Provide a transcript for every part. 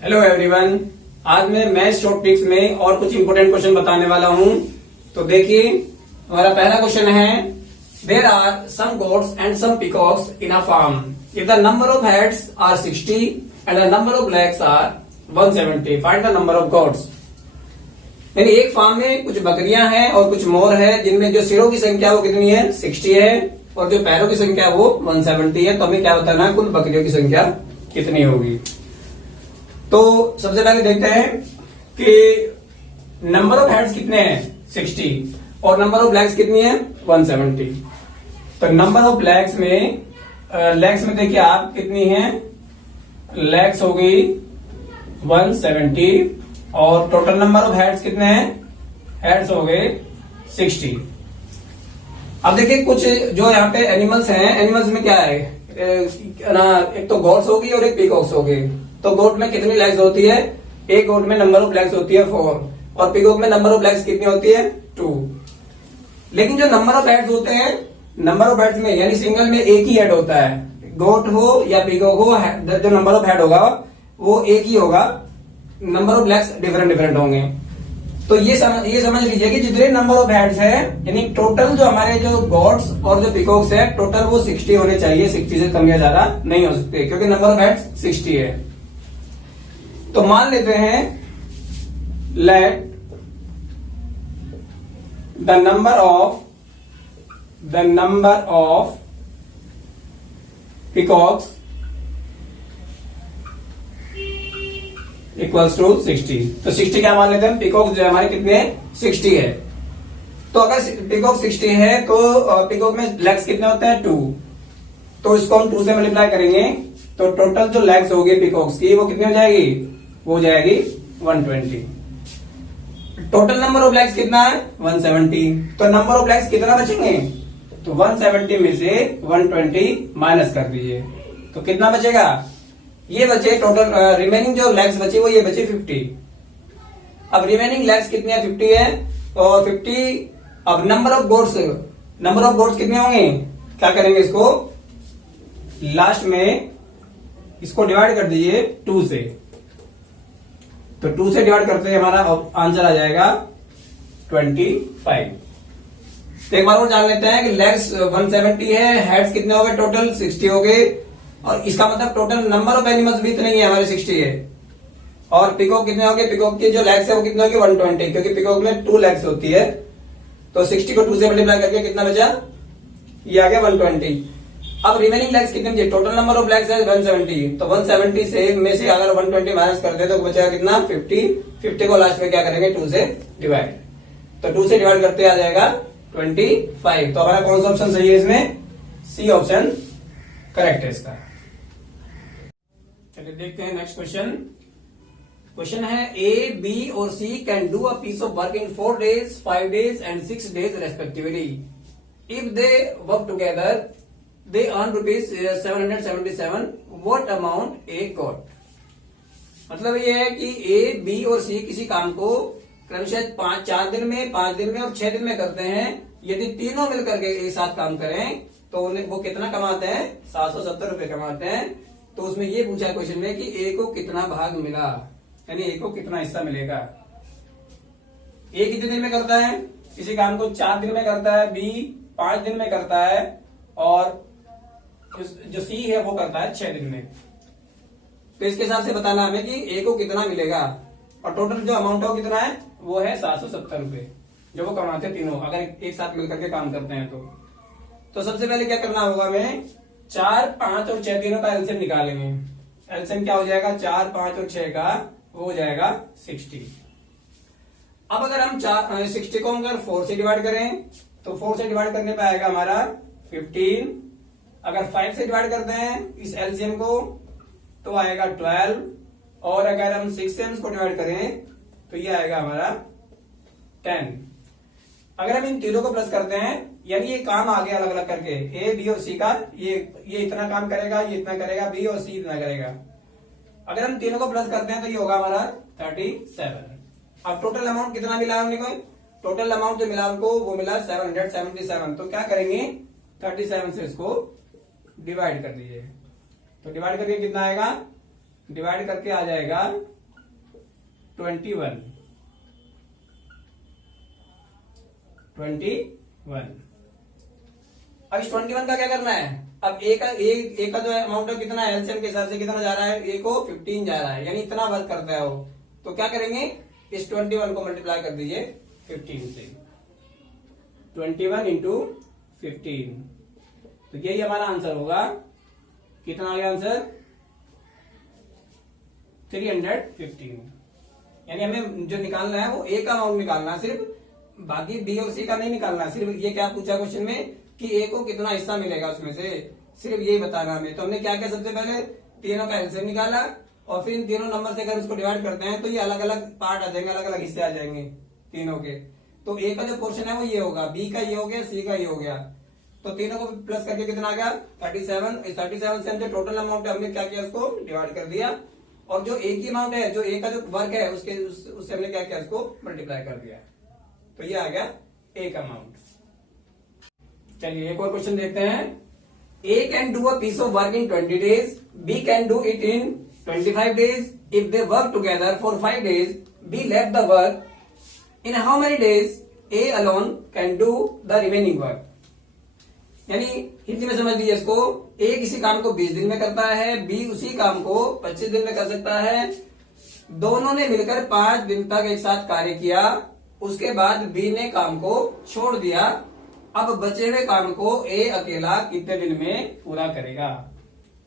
Hello everyone. आज मैं math short tricks में और कुछ इंपोर्टेंट क्वेश्चन बताने वाला हूं। तो देखिए, हमारा पहला क्वेश्चन है, there are some goats and some peacocks in a farm. If the number of heads are 60 and the number of legs are 170, find the number of goats. यानी एक फार्म में कुछ बकरियां हैं और कुछ मोर है, जिनमें जो सिरों की संख्या वो कितनी है, 60 है, और जो पैरों की संख्या वो 170 है। तो हमें क्या बताना है, कुल बकरियों की संख्या कितनी होगी। तो सबसे पहले देखते हैं कि नंबर ऑफ हेड्स कितने हैं, 60, और नंबर ऑफ लेग्स कितनी है, 170। तो नंबर ऑफ लेग्स में देखिए आप कितनी है, लेग्स होगी 170, और टोटल नंबर ऑफ हेड्स कितने हैं, हेड्स हो गए 60। अब देखिए कुछ जो यहाँ पे एनिमल्स हैं, एनिमल्स में क्या है एक तो गॉट्स होगी और एक पीकॉक्स होगी। तो गोट में कितनी लेग्स होती है, एक गोट में नंबर ऑफ लेग्स होती है 4, और पीकॉक में नंबर ऑफ लेग्स कितनी होती है 2। लेकिन जो नंबर ऑफ हेड्स होते हैं, नंबर ऑफ हेड्स में यानी सिंगल में एक ही हेड होता है, गोट हो या पीकॉक हो, जो नंबर ऑफ हेड होगा वो एक ही होगा, नंबर ऑफ लेग्स डिफरेंट होंगे। तो ये समझ लीजिए कि जितने नंबर ऑफ हेड्स है, यानी टोटल जो हमारे जो गॉट्स और जो पीकॉक्स है, टोटल वो 60 होने चाहिए, 60 से कम या ज्यादा नहीं हो सकते, क्योंकि नंबर ऑफ हेड्स 60 है। तो मान लेते हैं, let the number of peacocks equals to 60। तो 60 क्या मान लेते हैं, पीकॉक जो हमारे कितने हैं, 60 है। तो अगर पीकॉक 60 है तो पीकॉक में लेग्स कितने होते हैं, 2। तो इसको हम 2 से मल्टीप्लाई करेंगे, तो टोटल जो लेग्स होगी पीकॉक्स की वो कितनी हो जाएगी, वो हो जाएगी 120। टोटल नंबर ऑफ लेग्स कितना है, 170। तो नंबर ऑफ लेग्स कितना बचेंगे, तो 170 में से 120 माइनस कर दीजिए, तो कितना बचेगा, ये बचे टोटल रिमेनिंग जो लेग्स बचे वो ये बचे 50। अब रिमेनिंग लेग्स कितनी है, 50 है, और 50। अब नंबर ऑफ गोट्स कितने होंगे, क्या करेंगे, इसको लास्ट में इसको डिवाइड कर दीजिए 2 से। तो 2 से डिवाइड करते हैं हमारा आंसर आ जाएगा 25। तो एक बार और जान लेते हैं कि लेग्स 170 है, हेड्स कितने हो गए, टोटल 60 हो गए, और इसका मतलब टोटल नंबर ऑफ एनिमल्स भी इतने ही है, हमारे 60 है। और पिकॉक कितने हो गए, पिकॉक की जो लेग्स है वो कितने हो गए, 120, क्योंकि पिकॉक में 2 लेग्स होती है। तो 60 को 2 से मल्टीप्लाई करके कितना बचा, ये आ गया 120। अब रिमेनिंग लेग्स कितने बचे, टोटल नंबर ऑफ लेग्स है 170, तो 170 से में से अगर 120 माइनस कर दे तो बचेगा कितना, 50 को लास्ट में क्या करेंगे, 2 से डिवाइड। तो 2 से डिवाइड करते आ जाएगा 25। तो हमारा कौन सा ऑप्शन सही है इसमें, सी ऑप्शन करेक्ट है इसका। चलिए देखते हैं नेक्स्ट क्वेश्चन है, ए, बी और C can do a piece of work in 4 days, 5 days and 6 days respectively. If they work together they earn ₹777। What amount A got. मतलब ये है कि ए, बी और सी किसी काम को क्रमशः 4 दिन में, 5 दिन में और 6 दिन में करते हैं। यदि तीनों मिलकर के एक साथ काम करें तो उन्हें वो कितना कमाते हैं, 770 रुपए कमाते हैं। तो उसमें ये पूछा क्वेश्चन में कि ए को कितना भाग मिला, यानी ए को कितना हिस्सा मिलेगा। ए कितने दिन में करता है, किसी काम को 4 दिन में करता है, बी 5 दिन में करता है, और जो सी है वो करता है 6 दिन में। तो इसके हिसाब से बताना हमें कि ए को कितना मिलेगा, और टोटल जो अमाउंट है वो कितना है, वो है 770 रुपए, जो वो कमाते हैं तीनों अगर एक साथ मिलकर के काम करते हैं। तो सबसे पहले क्या करना होगा, हमें 4, 5 और 6 तीनों का एलसीएम निकालेंगे। एलसीएम क्या हो जाएगा, 4, 5 और 6 का, वो हो जाएगा 60। अब अगर हम 60 को अगर 4 से डिवाइड करें तो 4 से डिवाइड करने पे आएगा हमारा 15। अगर 5 से डिवाइड करते हैं इस एलसीएम को तो आएगा 12, और अगर हम 6 से इसको डिवाइड करें तो ये आएगा हमारा 10। अगर हम इन तीनों को प्लस करते हैं, यानी ये काम आ गया अलग अलग करके, ए, बी और सी का, ये इतना काम करेगा, ये इतना करेगा, बी और सी इतना करेगा। अगर हम तीनों को प्लस करते हैं तो ये होगा हमारा 37। अब टोटल अमाउंट कितना मिला हमने को, टोटल अमाउंट जो मिला हमको वो मिला 777। तो क्या करेंगे, 37 से इसको डिवाइड कर दीजिए। तो डिवाइड करके कितना आएगा डिवाइड करके आ जाएगा 21। अब इस 21 का क्या करना है? अब ए का जो अमाउंट है कितना है, एलसीएम के हिसाब से कितना जा रहा है, ए को 15 जा रहा है, यानी इतना वर्क करता है वो। तो क्या करेंगे, इस 21 को मल्टीप्लाई कर दीजिए 15 से। 21 इंटू 15, तो यही हमारा आंसर होगा। कितना आ गया आंसर? 315। यानी हमें जो निकालना है वो ए का अमाउंट निकालना है सिर्फ, बाकी बी और सी का नहीं निकालना है। सिर्फ ये क्या पूछा क्वेश्चन में कि ए को कितना हिस्सा मिलेगा उसमें से, सिर्फ यही बताना हमें। तो हमने क्या किया, सबसे पहले तीनों का एलसीएम निकाला और फिर इन तीनों नंबर से अगर उसको डिवाइड करते हैं तो ये अलग अलग पार्ट आ जाएंगे, अलग अलग हिस्से आ जाएंगे तीनों के। तो ए का जो पोर्शन है वो ये होगा, बी का ये हो गया, सी का ये हो गया। तो तीनों को प्लस करके कितना आ गया? 37। 37 से जो टोटल अमाउंट है हमने क्या किया, उसको डिवाइड कर दिया। और जो ए की अमाउंट है, जो ए का जो वर्क है, उससे हमने क्या किया, उसको मल्टीप्लाई कर दिया। तो ये आ गया ए का अमाउंट। चलिए एक और क्वेश्चन देखते हैं। A can do a piece of work in 20 days, B can do it in 25 days. If they work together for 5 days, B left the work. In how many days A alone can do the remaining work. यानी हिंदी में समझ लीजिए इसको, ए किसी काम को 20 दिन में करता है, बी उसी काम को 25 दिन में कर सकता है। दोनों ने मिलकर 5 दिन तक एक साथ कार्य किया, उसके बाद बी ने काम को छोड़ दिया। अब बचे हुए काम को ए अकेला कितने दिन में पूरा करेगा?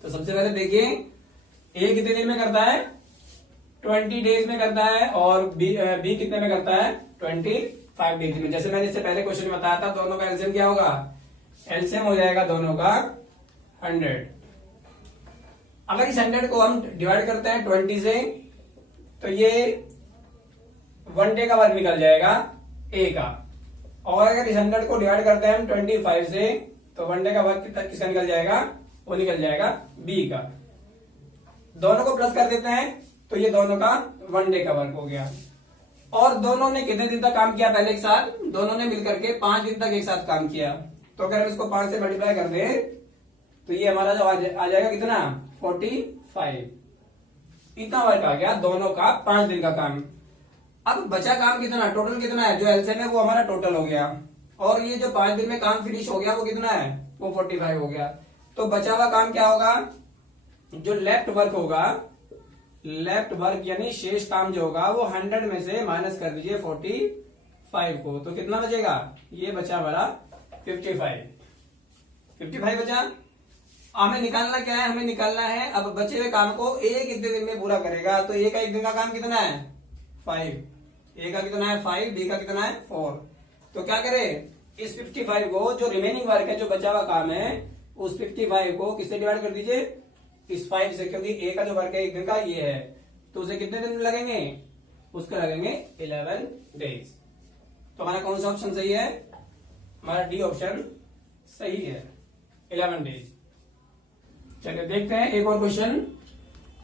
तो सबसे पहले देखिए, ए कितने दिन में करता है? 20 डेज में करता है, और बी कितने में करता है? 25 डेज में। जैसे मैंने इससे पहले क्वेश्चन में बताया था, दोनों का एलसीएम क्या होगा? एलसीएम हो जाएगा दोनों का 100। अगर इस 100 को हम डिवाइड करते हैं 20 से, तो ये 1 डे का वर्क निकल जाएगा ए का। और अगर इस 100 को डिवाइड करते हैं हम 25 से, तो 1 डे का वर्क किसका निकल जाएगा? वो निकल जाएगा बी का। दोनों को प्लस कर देते हैं, तो ये दोनों का 1 डे का वर्क हो गया। और दोनों ने कितने दिन तक काम किया? पहले एक साथ दोनों ने मिलकर के 5 दिन तक एक साथ काम किया। तो अगर हम इसको 5 से मल्टीप्लाई कर दें, तो ये हमारा जो आ जाएगा कितना? 45। इतना वर्क आ गया दोनों का 5 दिन का काम। अब बचा काम कितना? टोटल कितना है? जो एलसीएम है वो हमारा टोटल हो गया, और ये जो 5 दिन में काम फिनिश हो गया वो कितना है? वो 45 हो गया। तो बचा हुआ काम क्या होगा? जो लेफ्ट वर्क होगा, लेफ्ट वर्क यानी शेष काम जो होगा, वो 100 में से माइनस कर दीजिए 45 को। तो कितना बचेगा? ये बचा हमारा 55 बचा। हमें निकालना क्या है? हमें निकालना है अब बचे हुए काम को ए कितने दिन में पूरा करेगा। तो ए का एक दिन का काम कितना है? 5। ए का कितना है? 5। बी का कितना है? 4। तो क्या करें, इस 55 को, जो रिमेनिंग वर्क है, जो बचा हुआ काम है, उस 55 को किससे डिवाइड कर दीजिए? इस 5 से, क्योंकि ए का जो वर्क है एक दिन का ये है। तो उसे कितने दिन लगेंगे? उसके लगेंगे 11 डेज। तो हमारा कौन सा ऑप्शन सही है? हमारा डी ऑप्शन सही है, 11 डेज। चलिए देखते हैं एक और question.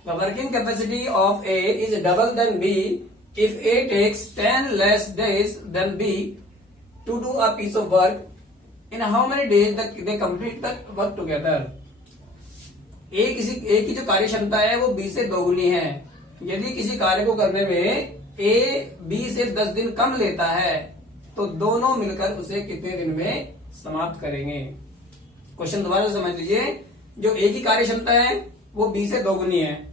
The working capacity of A is double than B if A takes 10 less days than B to do a piece of work. In how many days they complete the work together. A की जो कार्य क्षमता है वो B से दोगुनी है। यदि किसी कार्य को करने में ए बी से 10 दिन कम लेता है, तो दोनों मिलकर उसे कितने दिन में समाप्त करेंगे? क्वेश्चन दोबारा से समझ लीजिए। जो ए की कार्य क्षमता है वो बी से दोगुनी है।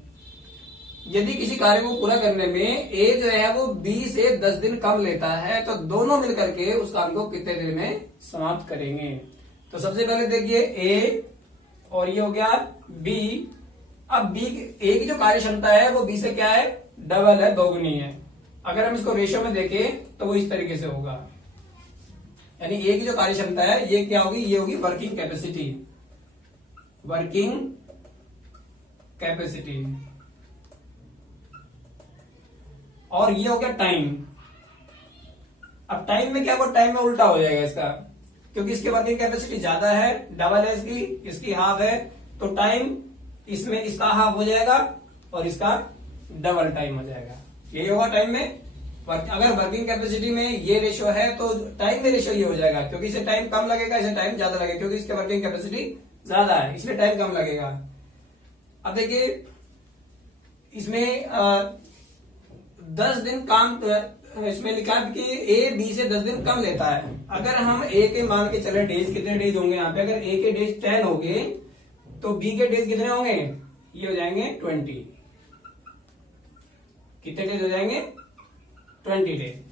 यदि किसी कार्य को पूरा करने में ए जो है वो बी से 10 दिन कम लेता है, तो दोनों मिलकर के उस काम को कितने दिन में समाप्त करेंगे? तो सबसे पहले देखिए ए, और ये हो गया बी। अब बी, ए की जो कार्य क्षमता है वो बी से क्या है? डबल है, दोगुनी है। अगर हम इसको रेशियो में देखें तो वो इस तरीके से होगा, यानी ए की जो कार्य क्षमता है ये क्या होगी? ये होगी वर्किंग कैपेसिटी। Working capacity. और ये हो गया टाइम। अब टाइम में क्या हुआ? टाइम में उल्टा हो जाएगा इसका, क्योंकि इसकी वर्किंग कैपेसिटी ज्यादा है, डबल है इसकी हाफ है। तो टाइम इसमें इसका हाफ हो जाएगा और इसका डबल टाइम हो जाएगा। यही होगा टाइम में। अगर वर्किंग कैपेसिटी में ये रेशियो है तो टाइम में रेशियो ये हो जाएगा, क्योंकि इसे टाइम कम लगेगा, इसे टाइम ज्यादा लगेगा, क्योंकि इसकी वर्किंग कैपेसिटी ज्यादा है इसलिए टाइम कम लगेगा। अब देखिए इसमें 10 दिन काम, इसमें लिखा है कि ए बी से 10 दिन कम लेता है। अगर हम ए के मान के चले डेज, कितने डेज होंगे यहाँ पे, अगर ए के डेज 10 हो गए तो बी के डेज कितने होंगे, ये हो जाएंगे 20। कितने डेज हो जाएंगे, 20 डेज।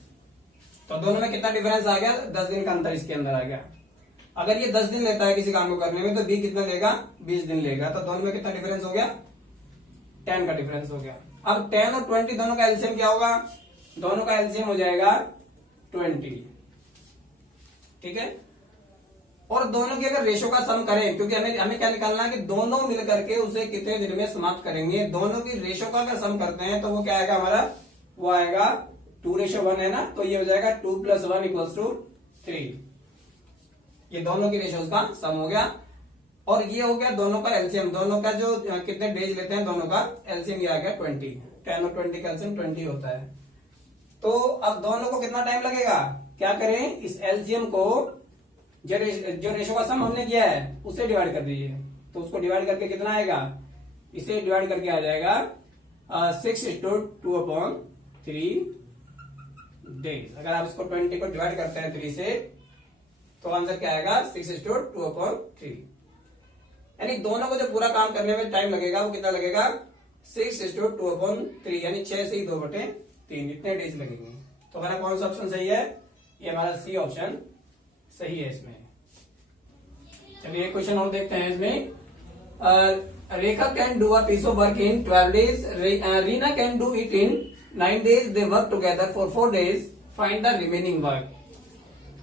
तो दोनों में कितना डिफरेंस आ गया, 10 दिन का अंतर इसके अंदर आ गया। अगर ये 10 दिन लेता है किसी काम को करने में तो बी कितना लेगा, 20 दिन लेगा। तो दोनों में कितना डिफरेंस हो गया, 10 का डिफरेंस हो गया। अब 10 और 20 दोनों का एलसीएम क्या होगा, दोनों का एलसीएम हो जाएगा 20। ठीक है। और दोनों की अगर रेशो का सम करें, क्योंकि हमें क्या निकालना है कि दोनों मिलकर के उसे कितने दिन में समाप्त करेंगे। दोनों की रेशो का अगर सम करते हैं तो वो क्या आएगा हमारा, वो आएगा 2:1 है ना, तो ये हो जाएगा 2 + 1 = 3। ये दोनों की रेशोज का सम हो गया। और ये हो गया दोनों का एलसीएम, दोनों का जो कितने डेज लेते हैं दोनों का एलसीएम, ये आ गया 20। 10 और 20 का एलसीएम 20 होता है। तो अब दोनों को कितना टाइम लगेगा, क्या करें, इस एलसीएम को जो रेशो का सम हमने किया है उससे डिवाइड कर दीजिए। तो उसको डिवाइड करके कितना आएगा, इसे डिवाइड करके आ जाएगा 6/2/3 डेज। अगर आप इसको 20 को डिवाइड करते हैं 3 से तो आंसर क्या आएगा, 6/2/3। यानी दोनों को जो पूरा काम करने में टाइम लगेगा वो कितना लगेगा, 6/2/3, यानी 6 से 2/3 इतने डेज लगेंगे। तो हमारा कौन सा ऑप्शन सही है, ये हमारा सी ऑप्शन सही है इसमें। चलिए एक क्वेश्चन और देखते हैं इसमें। Rekha can do a piece of work in 12 days, Reena can do it in 9 days, they work together for 4 days, find the remaining work.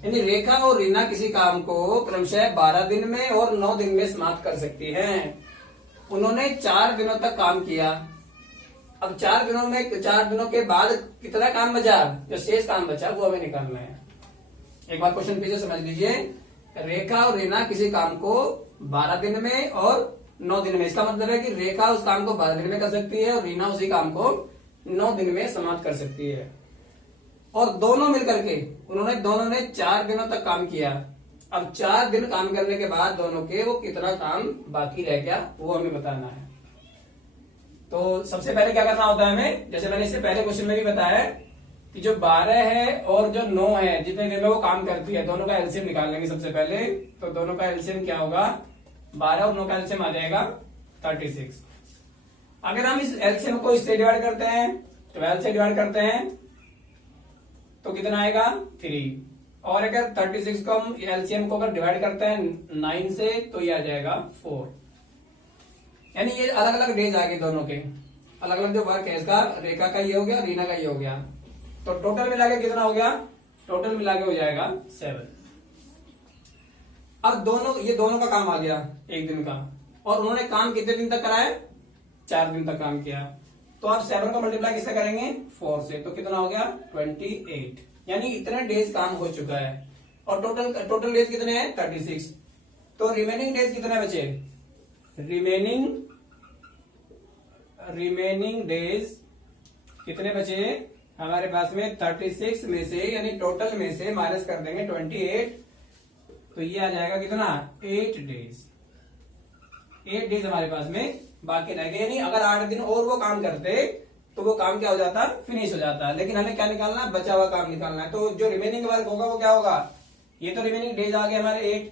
यानी रेखा और रीना किसी काम को क्रमशः 12 दिन में और 9 दिन में समाप्त कर सकती हैं। उन्होंने 4 दिनों तक काम किया। अब 4 दिनों के बाद कितना काम बचा, जो शेष काम बचा वो हमें निकालना है। एक बार क्वेश्चन फिर से समझ लीजिए। रेखा और रीना किसी काम को 12 दिन में और 9 दिन में, इसका मतलब है कि रेखा उस काम को 12 दिन में कर सकती है और रीना उसी काम को 9 दिन में समाप्त कर सकती है। और दोनों मिलकर के दोनों ने 4 दिनों तक काम किया। अब 4 दिन काम करने के बाद दोनों के वो कितना काम बाकी रह गया वो हमें बताना है। तो सबसे पहले क्या करना होता है हमें, जैसे मैंने इससे पहले क्वेश्चन में भी बताया कि जो 12 है और जो 9 है, जितने दिन में वो काम करती है, दोनों का एलसीएम निकाल लेंगे सबसे पहले। तो दोनों का एलसीएम क्या होगा, 12 और 9 का एलसीएम आ जाएगा 36। अगर हम इस एलसीएम को इससे डिवाइड करते हैं, 12 से डिवाइड करते हैं तो कितना आएगा 3। और अगर 36 को हम एलसीएम को अगर डिवाइड करते हैं 9 से तो ये आ जाएगा 4। यानी ये अलग अलग डेज आ गए दोनों के, अलग अलग जो वर्क है इसका, रेखा का ये हो गया, रीना का ये हो गया। तो टोटल मिला के कितना हो गया, टोटल मिला के हो जाएगा 7। अब ये दोनों का काम आ गया 1 दिन का, और उन्होंने काम कितने दिन तक कराया, 4 दिन तक काम किया। तो आप 7 को मल्टीप्लाई किससे करेंगे, 4 से, तो कितना हो गया 28। यानी इतने डेज काम हो चुका है। और टोटल डेज कितने हैं 36। तो रिमेनिंग डेज कितने बचे, रिमेनिंग डेज कितने बचे हमारे पास में, 36 में से, यानी टोटल में से माइनस कर देंगे 28, तो ये आ जाएगा कितना 8 डेज। 8 डेज हमारे पास में बाकी रह गए। यानी अगर 8 दिन और वो काम करते तो वो काम क्या हो जाता, फिनिश हो जाता। लेकिन हमें क्या निकालना है, बचा हुआ काम निकालना है। तो जो रिमेनिंग वर्क होगा वो क्या होगा, ये तो रिमेनिंग डेज आ गए हमारे 8,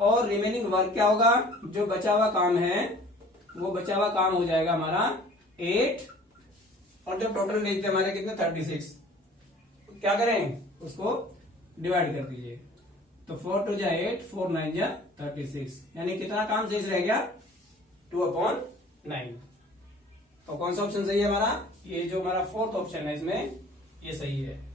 और रिमेनिंग वर्क क्या होगा, जो बचा हुआ काम है वो बचा हुआ काम हो जाएगा हमारा 8, और जो टोटल डेज थे हमारे कितने 36, क्या करें उसको डिवाइड कर दीजिए। तो 4 2 जा 8, 4 9 जा 36, यानी कितना काम शेष रह गया 2/9। तो कौन सा ऑप्शन सही है हमारा, ये जो हमारा 4th ऑप्शन है इसमें ये सही है।